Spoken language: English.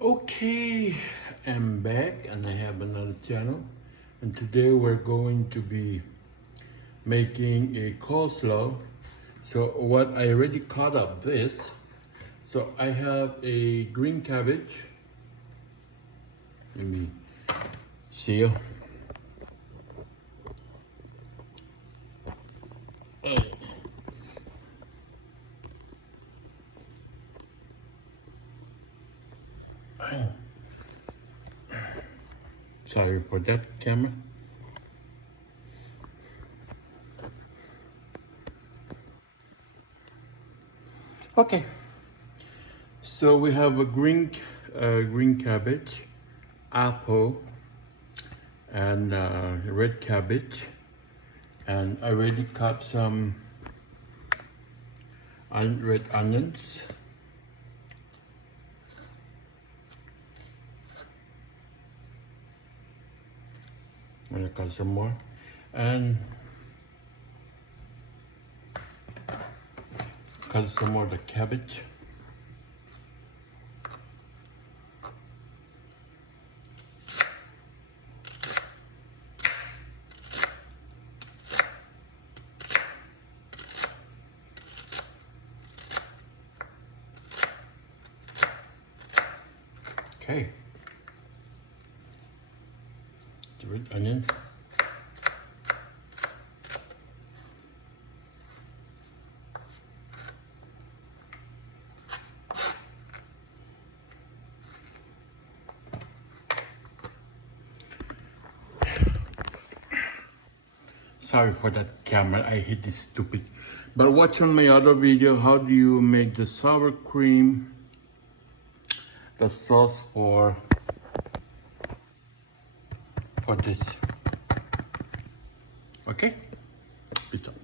Okay, I'm back and I have another channel, and today we're going to be making a coleslaw. So what I already cut up this, so I have a green cabbage. Let me see you. Sorry for that, camera. Okay, so we have a green cabbage, apple, and red cabbage, and I already cut some red onions. I'm gonna cut some more, and cut some more of the cabbage. Okay. The red onion. Sorry for that, camera, I hate this stupid. But watch on my other video, how do you make the sour cream, the sauce for this. Okay? Peace out.